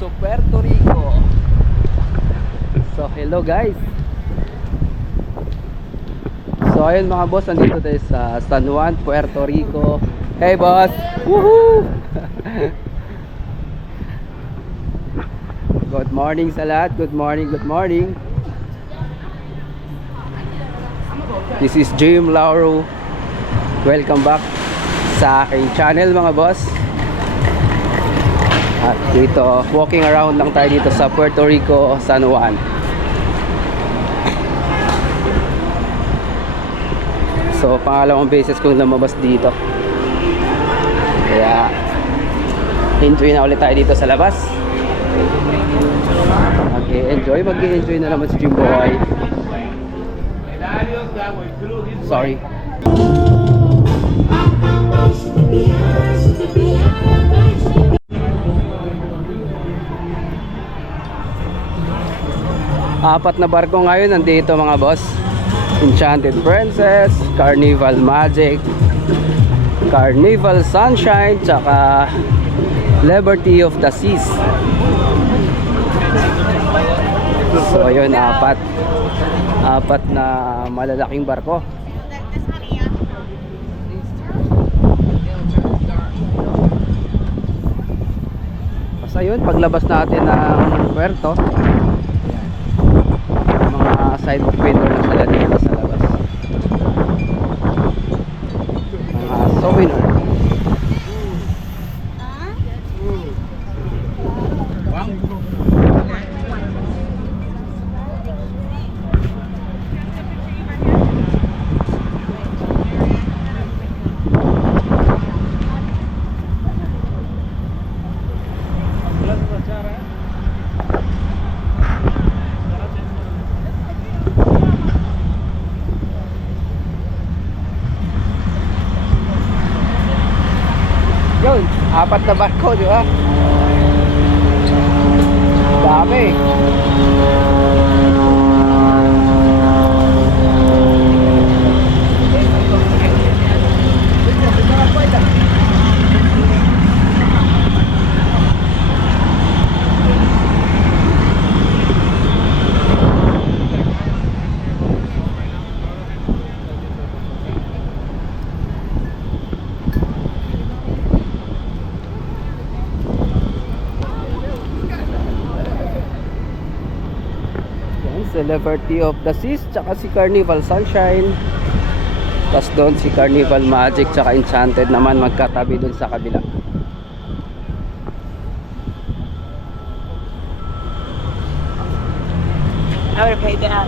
to Puerto Rico. So hello guys. So ayun mga boss, nandito tayo sa San Juan, Puerto Rico. Hey boss! Woohoo! Good morning sa lahat. Good morning, good morning. This is Jim Lauro. Welcome back sa aking channel mga boss. At dito, walking around lang tayo dito sa Puerto Rico, San Juan. So pangalawang beses kong lumabas dito. Kaya enjoy na ulit tayo dito sa labas. Mag-enjoy na naman si Jimboy. Sorry. Apat na barko ngayon nandito mga boss. Enchanted Princess, Carnival Magic, Carnival Sunshine, tsaka Liberty of the Seas. So yun, apat na malalaking barko. Basta yun, paglabas natin ng puerto, mga side window na sila dito sa labas, mga souvenir. Yun, apat na barko, di ba? Dami. Liberty of the Seas, tsaka si Carnival Sunshine. Tapos doon si Carnival Magic tsaka Enchanted naman magkatabi doon sa kabila. I would have paid that.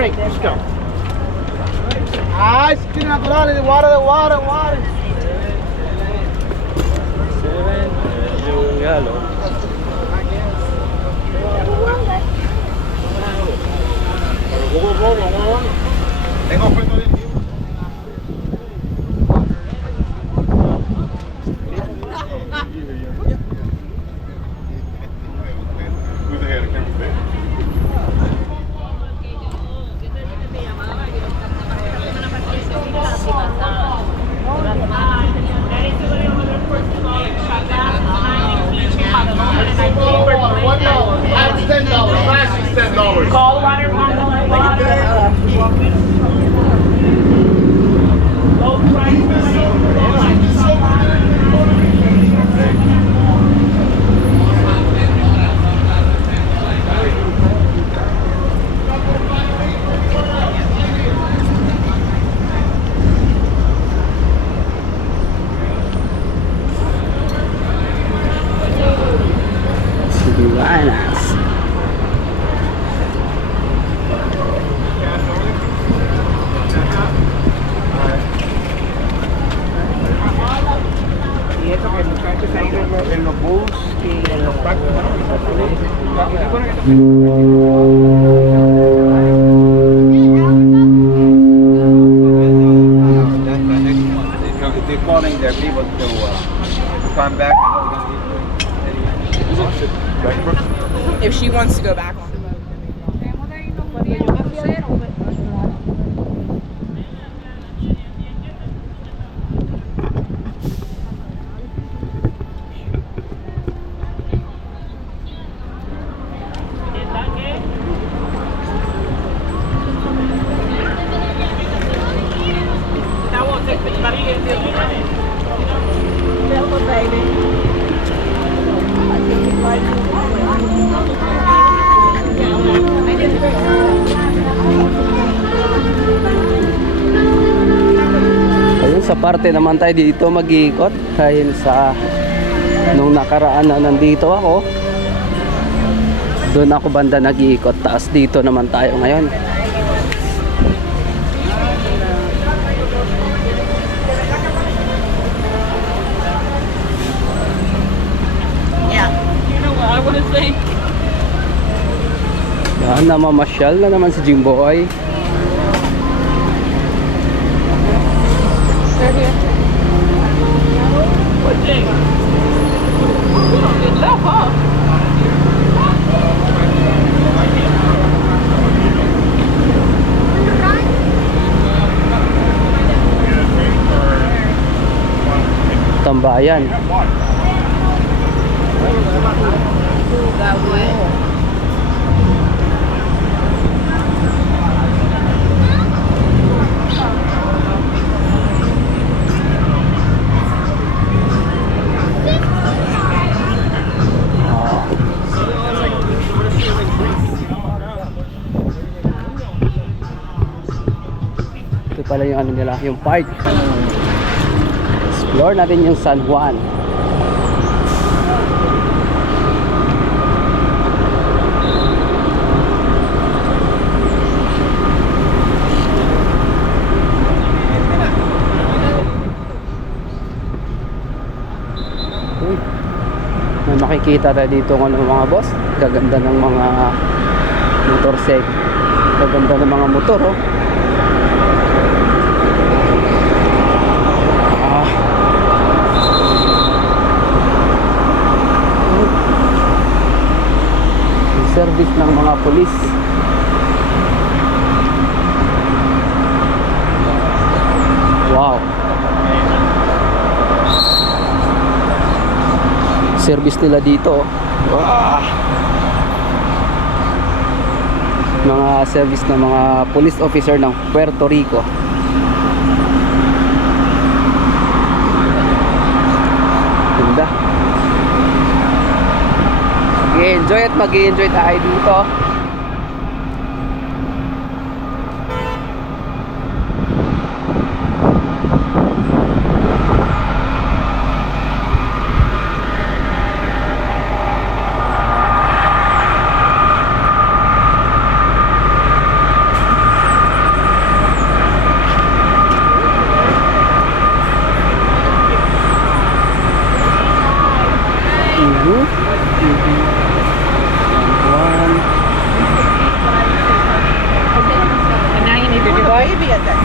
Break, let's go. Ah, it's natural, the water. Yung yellow. Tengo puesto de aquí. $10. Call water bottle. They're calling their people to come back. If she wants to go back on. Ayun, sa parte naman tayo dito mag-iikot dahil sa nung nakaraan na nandito ako, doon ako banda nag-iikot, taas dito naman tayo ngayon. Yeah. You know what I want to say? Yan, namamasyal na naman si Jimboy. Tambayan. Ito pala yung ano nila, yung park. Explore natin yung San Juan. Uy, may makikita tayo dito ng mga boss. Gaganda ng mga motorcycle. Gaganda ng mga motor, oh. Service ng mga pulis. Wow. Service nila dito. Wow. Mga service ng mga police officer ng Puerto Rico. Ganda. Mag-enjoy at mag-enjoy tayo dito. And now you need to do baby at that.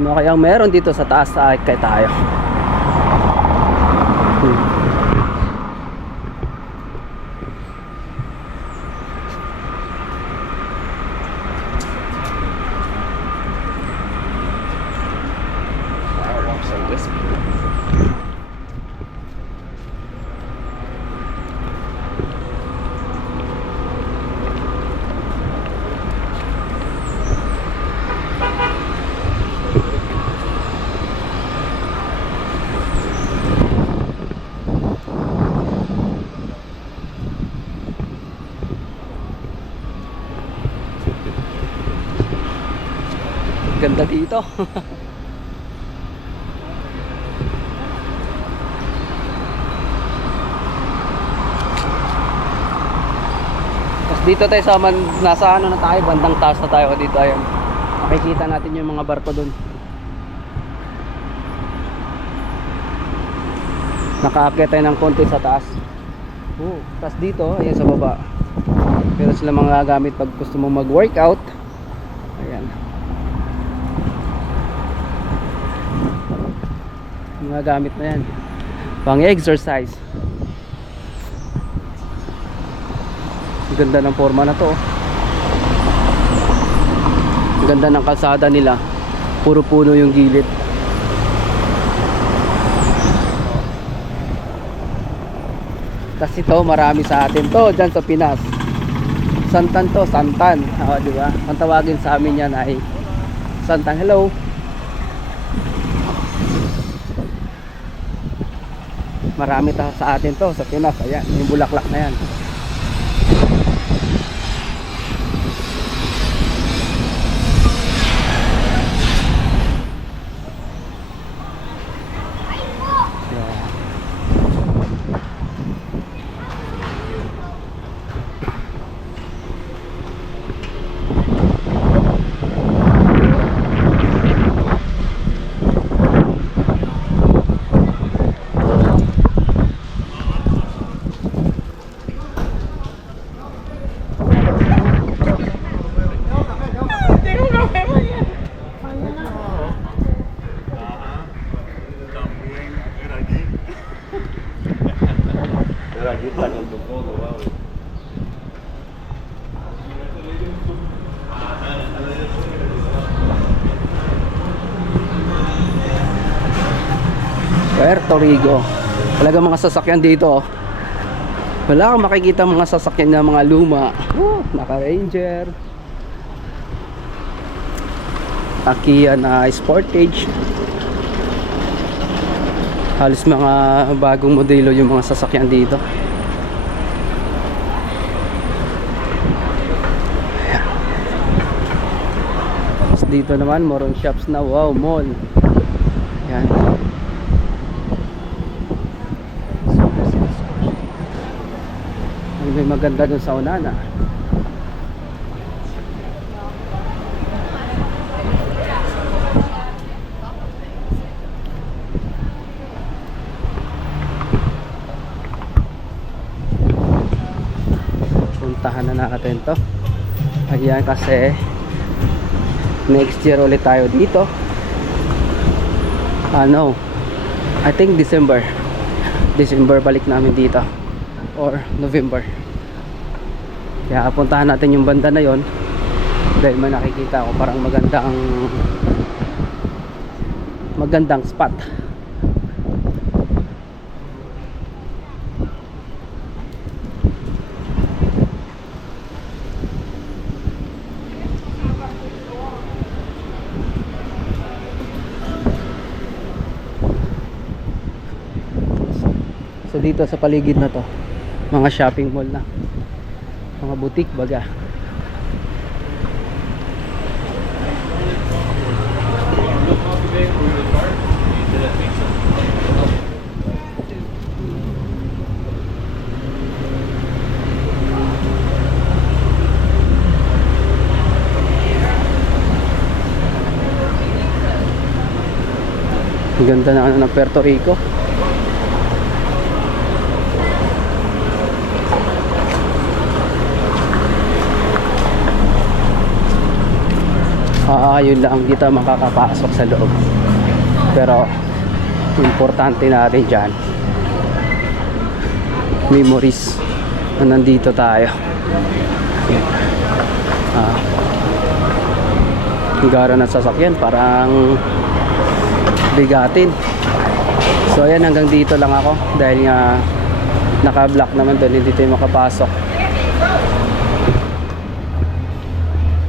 Ano kayang meron dito sa taas sa kay tayo? Ganda dito. Tapos dito tayo sa nasa ano na tayo, bandang taas na tayo dito. Ayun, makikita natin yung mga barko dun. Nakaakyat tayo ng konti sa taas. Tapos dito, ayan sa baba, meron sila mga gamit pag gusto mo mag-workout. Ayan, mga gamit na yan pang exercise. Ang ganda ng forma na to. Ang ganda ng kalsada nila, puro puno yung gilid. Kasi ito marami sa atin to dyan sa Pinas. Santan to, santan. Di ba? Ang tawagin sa amin yan ay santan. Hello. Marami sa atin to sa Pinas. Ayan, yung bulaklak na yan. Puerto Rico. Talaga mga sasakyan dito. Wala kang makikita mga sasakyan na mga luma. Naka Ranger, Kia na Sportage. Halos mga bagong modelo yung mga sasakyan dito. Tapos dito naman moron shops na. Wow, mall. Yan. May maganda dun sa Unana. Puntahan na natin to. Ayan, kasi next year ulit tayo dito. No, I think December balik namin dito, or November. Kaya puntahan natin yung banda na yon dahil may nakikita ko parang magandang spot. So dito sa paligid na to, mga shopping mall na, mga boutique baga. Ang ganda na ng Puerto Rico. Yun lang, dito makakapasok sa loob. Pero importante natin dyan, memories na nandito tayo. Ang gara ng sasakyan, parang bigatin. So ayan, hanggang dito lang ako dahil nga naka-block naman doon, hindi tayo makapasok.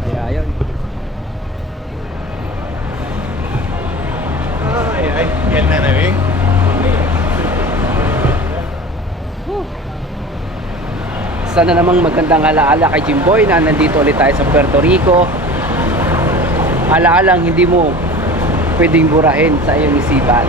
Kaya ayun. Sana namang magandang alaala kay Jimboy na nandito ulit tayo sa Puerto Rico. alaalang hindi mo pwedeng burahin sa iyong isipan.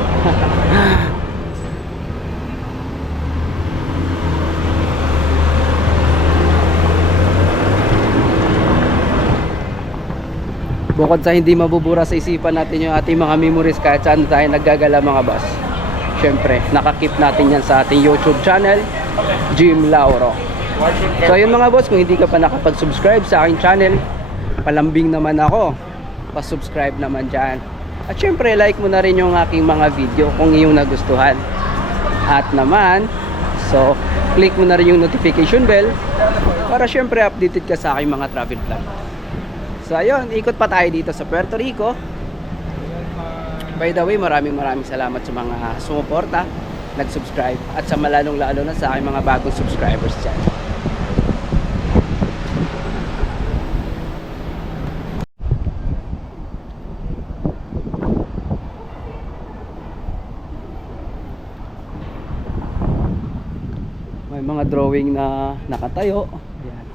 Bukod sa hindi mabubura sa isipan natin yung ating mga memories kahit saan tayo naggagala mga boss, syempre nakakip natin yan sa ating YouTube channel, Jim Lauro. So yun mga boss, kung hindi ka pa nakapag-subscribe sa aking channel, palambing naman ako, pa-subscribe naman dyan. At syempre like mo na rin yung aking mga video kung iyong nagustuhan. At naman, so click mo na rin yung notification bell para syempre updated ka sa aking mga travel vlog. So ayun, ikot pa tayo dito sa Puerto Rico. By the way, maraming salamat sa mga sumuporta, nag-subscribe, at sa malalong lalo na sa aking mga bagong subscribers dyan. May mga drawing na nakatayo. Ayan.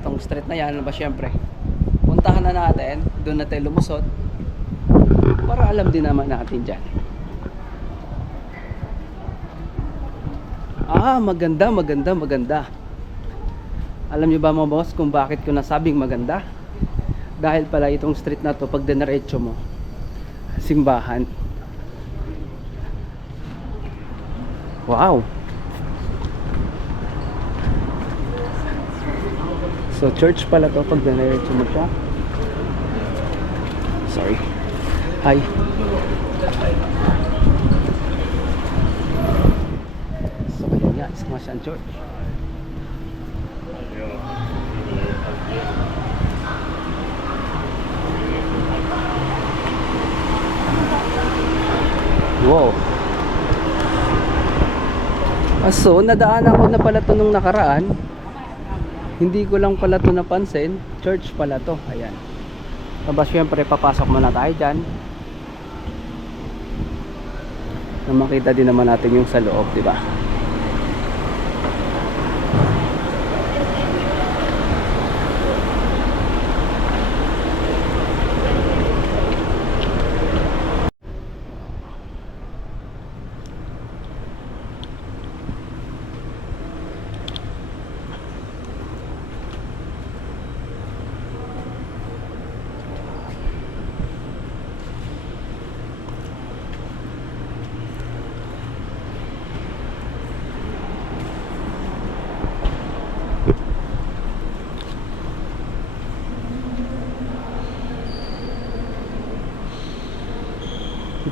Itong street na yan, ba syempre, puntahan na natin, doon na tayo lumusot para alam din naman natin dyan. Maganda. Alam nyo ba mga boss kung bakit ko nasabing maganda? Dahil pala itong street na to, pag dinaretso mo, simbahan. Wow! So church pala to pag dinaretso mo siya. Sorry. Hi. So ayan nga, Ismasan Church. Wow. So, nadaanan ko na pala to nung nakaraan. Hindi ko lang pala to napansin. Church pala to. Ayan. Tapos syempre papasok muna tayo dyan. Na makita din naman natin yung sa loob, di ba?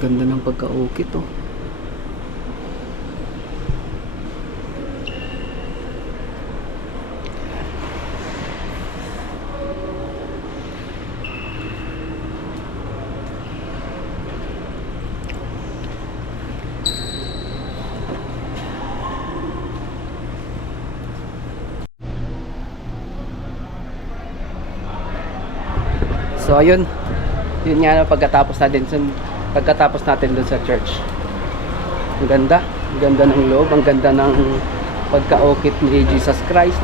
Ganda ng pagka-ukit oh. So ayun, yun nga pagkatapos natin dun sa church. Ang ganda ng loob, ang ganda ng pagka-ukit ni Jesus Christ.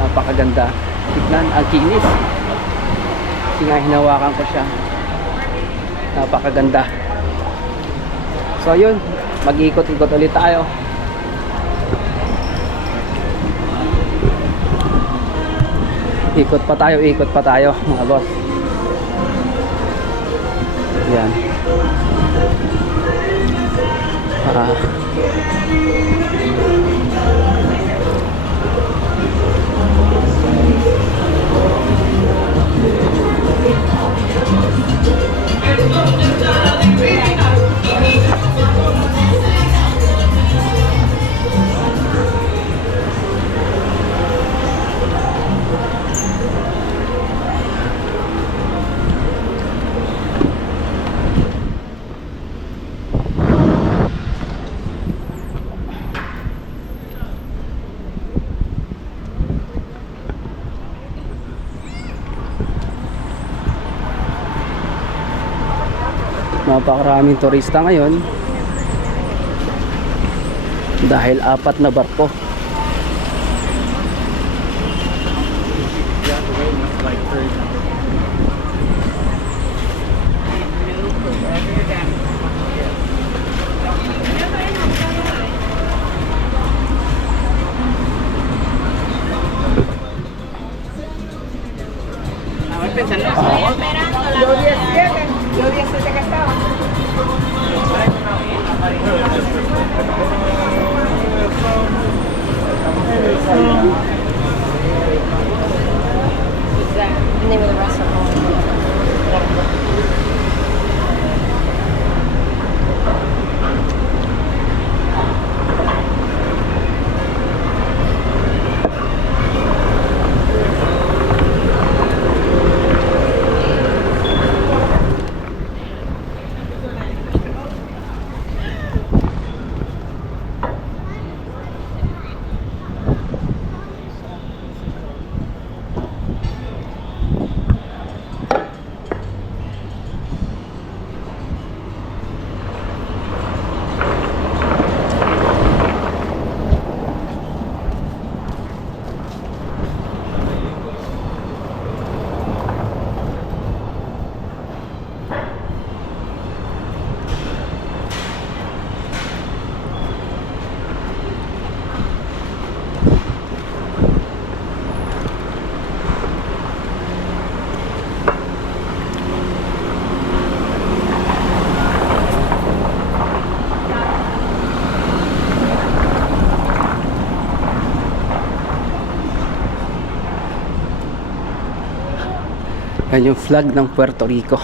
Napakaganda. Tignan, ang kinis. Kasi nga hinawakan ko siya. Napakaganda. So yun, mag-ikot-ikot ulit tayo. Ikot pa tayo mga boss. Yan. Napakaraming turista ngayon. Dahil 4 na barko. Yeah, the waiting is like 30 minutes. The name of the restaurant. Yan yung flag ng Puerto Rico.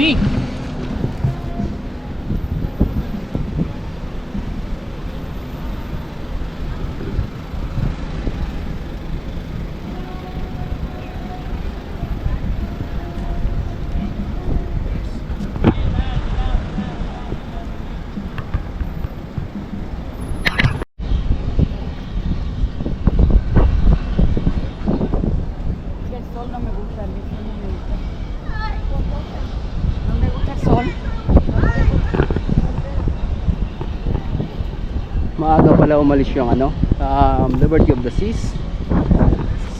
Me. El sol no me gusta, el sol no me gusta. No me gusta el sol. Maaga pala umalis yung ano, Liberty of the Seas.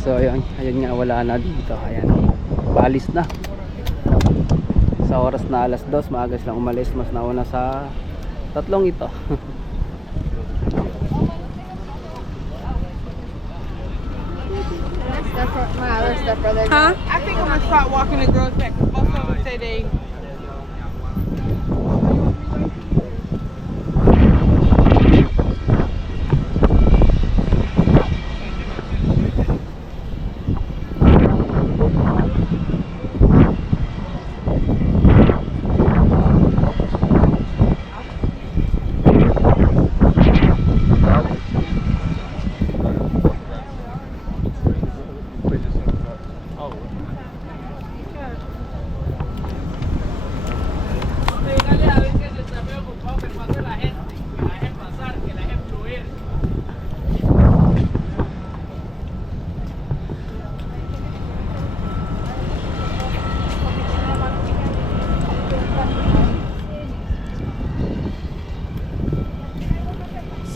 So ayun nga, wala na dito. Ayan, paalis na. Sa oras na 2:00, maaga silang umalis. Mas nauna sa tatlong ito. My other stepbrother. Huh? I think I'm gonna start walking the girls back. Most of them say they.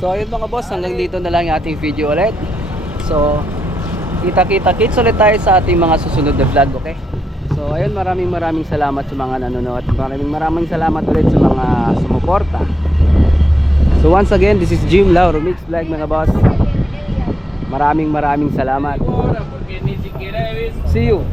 So ayun mga boss, hanggang dito na lang yung ating video ulit. So kita-kits ulit tayo sa ating mga susunod na vlog, okay? So ayun, maraming salamat sa mga nanonood. Maraming salamat ulit sa mga sumuporta. So once again, this is Jim Lauro Mix Vlog mga boss. Maraming salamat. See you.